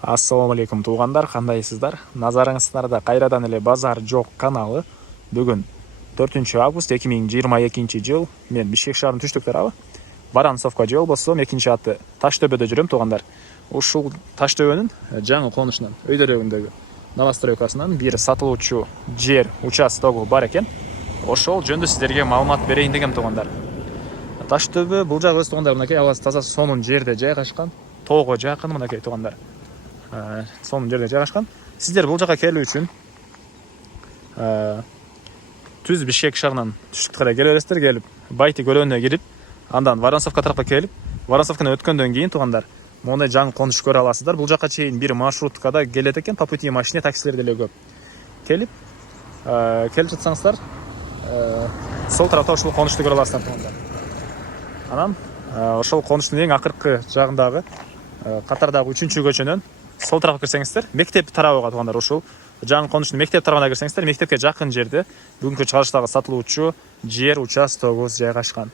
Ассаламу алейкум туугандар, кандайсыздар? Назарыңыздарда кайрадан эле Базар жок каналы. Бүгүн 4 август 2022 жыл. Мен Бишкек шаарынын түштүк тарабы Барансовка же болбосо экинчи аты Таштөбөдө жүрөм туугандар. Ушул Таштөбөнүн жаңы конушунан өйдөрөгүндөгү новостройкасынан бир сатылуучу жер участогу бар экен. Ошол жөнүндө сиздерге маалымат берейин дегем туугандар. Таштөбө бул жагы өз туугандар, мынакей абасы таза сонун жерде жайгашкан. Тоого жакын мынакей туугандар. Сонун жерде жайгашкан. Сиздер бул жака келүү үчүн түз Бишкек шаарынан түштүк тарапка келе бересиздер. Келип Байти көлөөнүнө кирип, андан Варансовка тарапка келип, Варансовканы өткөндөн кийин туугандар мондай жаңы конуш көрө аласыздар. Бул жака чейин бир маршруткада келет экен, по пути машина таксилер деле көп. Келип жатсаңыздар, сол тарапта ушул конушту көрө аласыздар туугандар. Анан ошол конуштун эң акыркы жагындагы катардагы 3-көчөнөн сол тарапка кирсеңиздер, мектеп тарабыга туугандар, ушул жаңы конуштун мектеп тарабына кирсеңиздер, мектепке жакын жерде бүгүнкү чыгарылыштагы сатылуучу жер участогубуз жайгашкан.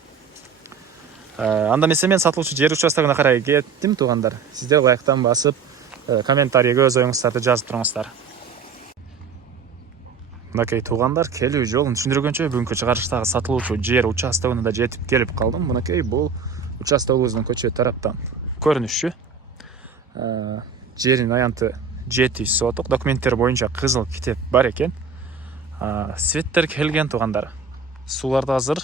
Анда эмесе мен сатылуучу жер участогуна карай кеттим туугандар. Сиздер лайктан басып, комментарийге өз оюңуздарды жазып туруңуздар. Мынакей туугандар, келүү жолун түшүндүргөнчө бүгүнкү чыгарылыштагы сатылуучу жер участогуна да жетип келип калдым. Мынакей бул участогубуздун көчө тараптан көрүнүшү. Жерин аянты 7 соток, документтер боюнча кызыл китеп бар экен. Светтер келген туугандар. Суулар да азыр.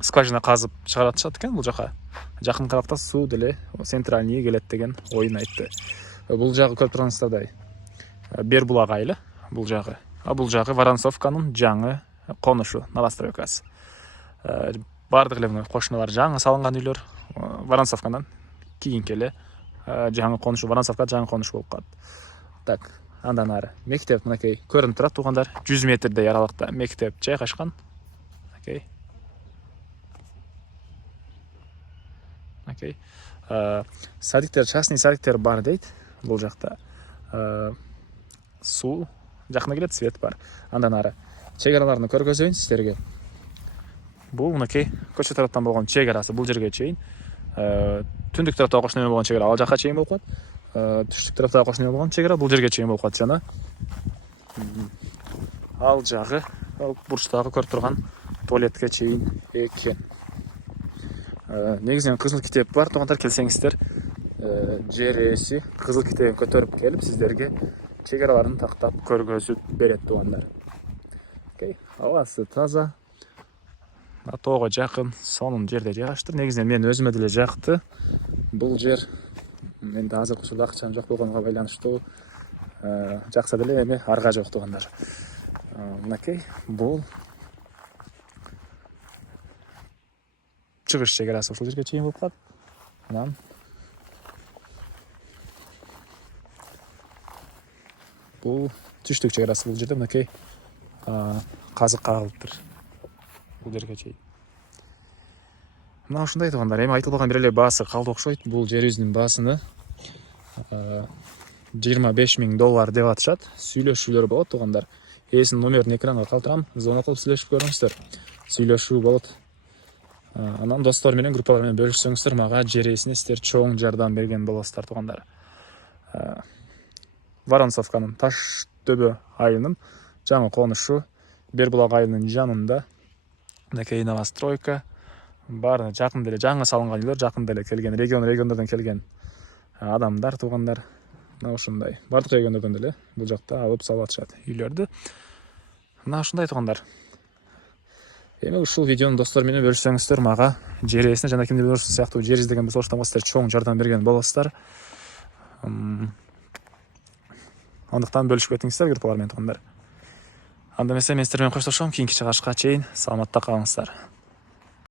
Скважина казып чыгаратышат экен бул жака. Жакын тарапта суу деле центральный келет деген оюн айтты. Бул жагы көрүп тургансыздардай Бербулак айылы бул жагы. Бул жагы Варансовканын жаңы конушу, новостройкасы. Бардык эле кошуналар жаңы салынган үйлөр. Варансовкадан кийинки эле жаңы конушу, Варансовка жаңы конуш болуп калат. Так, андан ары мектеп мынакей көрүнүп турат туугандар. 100 метрдей аралыкта мектеп жайгашкан. Окей. Окей. Садиктер, частный садиктер бар дейт бул жакта. Суу жакына келет, свет бар. Андан ары чек араларын көргөзөйүн сиздерге. Бул мынакей көчө тараптан болгон чек арасы бул жерге чейин. Түндүк тарапта кошуна болгон чек ара ал жака чейин болуп калат. Түштүк тарапта кошуна болгон чек ара бул жерге чейин болуп калат жана. Ал жагы бурчтагы көрүп турган туалетке чейин экен. Негизинен кызыл китеп бар туугандар, келсеңиздер, жер ээси кызыл китебин көтөрүп келип сиздерге чек араларын тактап көргөзүп берет туугандар. Окей, абасы таза. Тоого жакын, сонун жерде жайгаштыр. Негизинен мен өзүмө деле жакты. Бул жер менде азыркы учурда акчам жок болгонуна байланыштуу жакса деле, эми арга жок туугандар. Мынакей бул чыгыш чек арасы ушул жерге чейин болуп калат. Анан бул түштүк чек арасы бул жерде мынакей казык кагылыптыр бул жерге чейин. Мына ушундай туугандар, эми айтылбаган бир эле баасы калды окшойт. Бул жерибиздин баасыны $25,000 деп атышат. Сүйлөшүүлөр болот туугандар. Ээсинин номерин экранга калтырам, звонок кылып сүйлөшүп көрүңүздөр. Сүйлөшүү болот. Анан достор менен, группалар менен бөлүшсөңүздөр, мага жер ээсине сиздер чоң жардам берген болосуздар туугандар. Варансовканын Таштөбө айылынын жаңы конушу, Бербулак айылынын жанында мынакей новостройка бар. Жакын деле жаңы салынган үйлөр, жакын деле келген региондордон келген адамдар туугандар. Мына ушундай бардык региондордон деле бул жакта алып салып атышат үйлөрдү. Мына ушундай туугандар. Эми ушул видеону достор менен бөлүшсөңүздөр, мага жер ээсине жана кимдир ушул сыяктуу жер издеген болсо сиздер чоң жардам берген болосуздар. Андыктан бөлүшүп кетиңиздер группалар менен туугандар. Анда эмесе мен сиздер менен коштошом. Кийинки чыгарышка чейин саламатта калыңыздар.